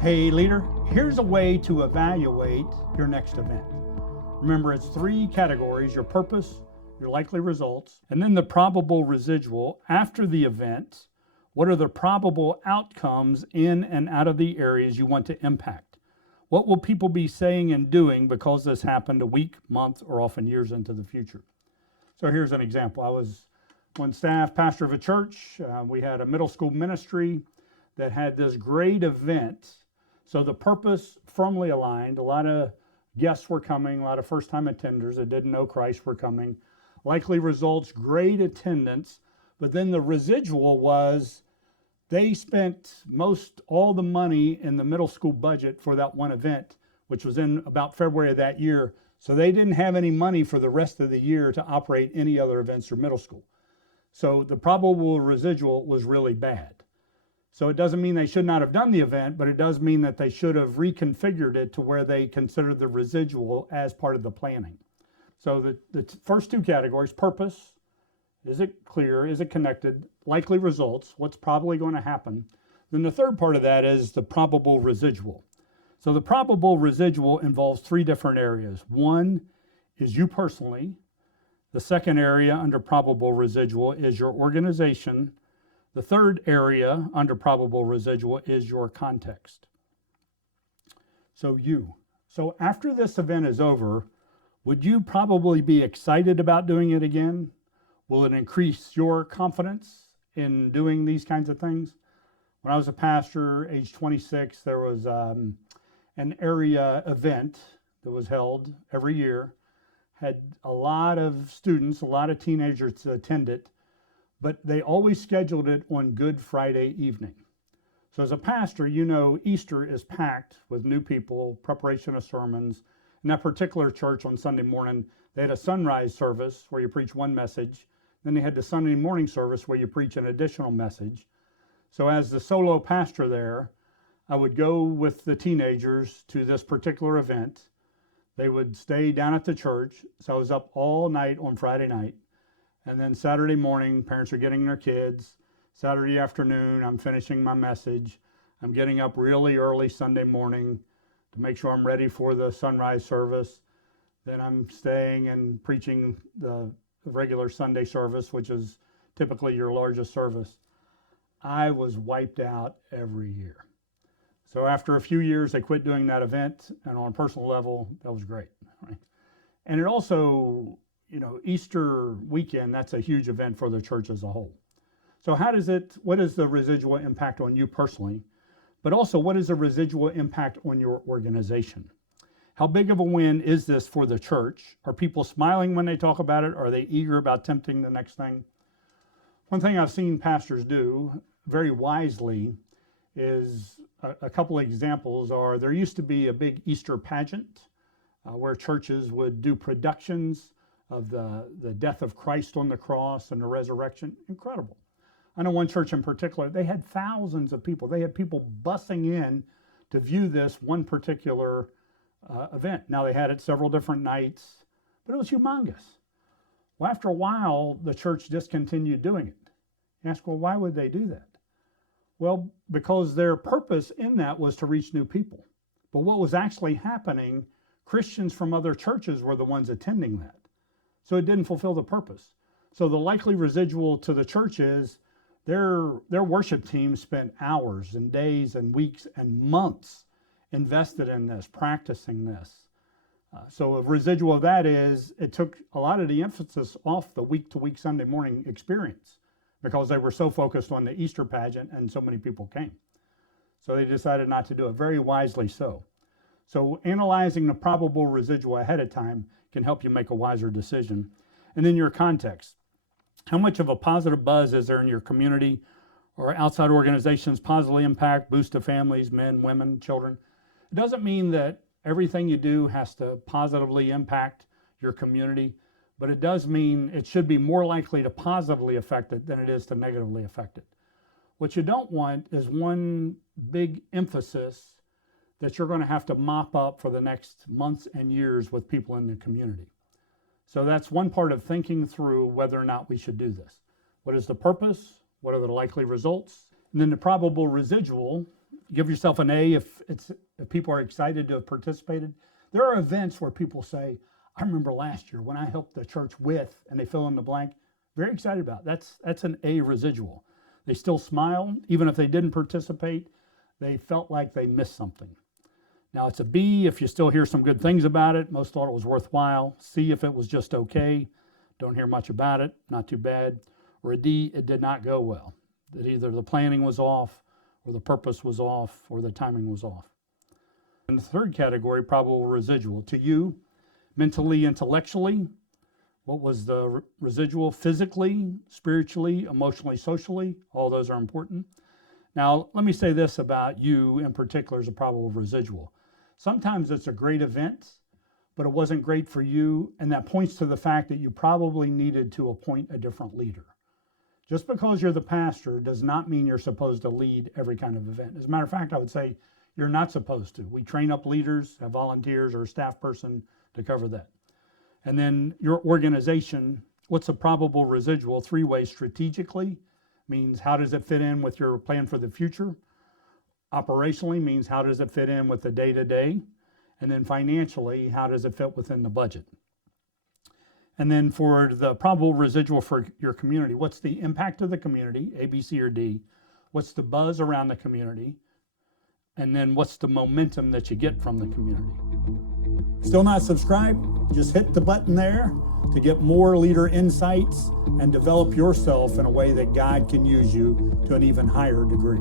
Hey leader, here's a way to evaluate your next event. Remember, it's 3 categories: your purpose, your likely results, and then the probable residual. After the event, what are the probable outcomes in and out of the areas you want to impact? What will people be saying and doing because this happened a week, month, or often years into the future? So here's an example. I was one staff pastor of a church. We had a middle school ministry that had this great event. So the purpose firmly aligned. A lot of guests were coming, a lot of first-time attenders that didn't know Christ were coming. Likely results, great attendance. But then the residual was they spent most all the money in the middle school budget for that one event, which was in about February of that year. So they didn't have any money for the rest of the year to operate any other events through middle school. So the probable residual was really bad. So it doesn't mean they should not have done the event, but it does mean that they should have reconfigured it to where they considered the residual as part of the planning. So the first 2 categories: purpose, is it clear, is it connected, likely results, what's probably going to happen. Then the third part of that is the probable residual. So the probable residual involves 3 different areas. One is you personally. The second area under probable residual is your organization. The third area under probable residual is your context. So you. So after this event is over, would you probably be excited about doing it again? Will it increase your confidence in doing these kinds of things? When I was a pastor, age 26, there was an area event that was held every year. Had a lot of students, a lot of teenagers attend it. But they always scheduled it on Good Friday evening. So as a pastor, you know Easter is packed with new people, preparation of sermons. In that particular church on Sunday morning, they had a sunrise service where you preach one message. Then they had the Sunday morning service where you preach an additional message. So as the solo pastor there, I would go with the teenagers to this particular event. They would stay down at the church. So I was up all night on Friday night. And then Saturday morning, parents are getting their kids. Saturday afternoon, I'm finishing my message. I'm getting up really early Sunday morning to make sure I'm ready for the sunrise service. Then I'm staying and preaching the regular Sunday service, which is typically your largest service. I was wiped out every year. So after a few years, I quit doing that event. And on a personal level, that was great. Right? And it also, Easter weekend, that's a huge event for the church as a whole. So what is the residual impact on you personally? But also, what is the residual impact on your organization? How big of a win is this for the church? Are people smiling when they talk about it? Are they eager about tempting the next thing? One thing I've seen pastors do very wisely is a couple of examples are, there used to be a big Easter pageant where churches would do productions of the death of Christ on the cross and the resurrection. Incredible. I know one church in particular, they had thousands of people. They had people bussing in to view this one particular event. Now they had it several different nights, but it was humongous. Well, after a while, the church discontinued doing it. You ask, well, why would they do that? Well, because their purpose in that was to reach new people. But what was actually happening, Christians from other churches were the ones attending that. So it didn't fulfill the purpose. So the likely residual to the church is their worship team spent hours and days and weeks and months invested in this, practicing this. So a residual of that is it took a lot of the emphasis off the week-to-week Sunday morning experience because they were so focused on the Easter pageant and so many people came. So they decided not to do it, very wisely so. So analyzing the probable residual ahead of time can help you make a wiser decision. And then your context. How much of a positive buzz is there in your community or outside organizations positively impact, boost to families, men, women, children? It doesn't mean that everything you do has to positively impact your community, but it does mean it should be more likely to positively affect it than it is to negatively affect it. What you don't want is one big emphasis that you're going to have to mop up for the next months and years with people in the community. So that's one part of thinking through whether or not we should do this. What is the purpose? What are the likely results? And then the probable residual Give yourself an A if people are excited to have participated. There are events where people say, I remember last year when I helped the church with, and they fill in the blank. Very excited about it. That's an A residual. They still smile, even if they didn't participate. They felt like they missed something. Now it's a B if you still hear some good things about it. Most thought it was worthwhile. C if it was just okay. Don't hear much about it, not too bad. Or a D, it did not go well. That either the planning was off, or the purpose was off, or the timing was off. In the third category, probable residual. To you, mentally, intellectually, what was the residual? Physically, spiritually, emotionally, socially, all those are important. Now, let me say this about you in particular as a probable residual. Sometimes it's a great event, but it wasn't great for you, and that points to the fact that you probably needed to appoint a different leader. Just because you're the pastor does not mean you're supposed to lead every kind of event. As a matter of fact, I would say you're not supposed to. We train up leaders, have volunteers or a staff person to cover that. And then your organization, what's a probable residual? 3 ways. Strategically means how does it fit in with your plan for the future? Operationally means how does it fit in with the day-to-day? And then financially, how does it fit within the budget? And then for the probable residual for your community, what's the impact of the community, A, B, C, or D? What's the buzz around the community? And then what's the momentum that you get from the community? Still not subscribed? Just hit the button there to get more leader insights and develop yourself in a way that God can use you to an even higher degree.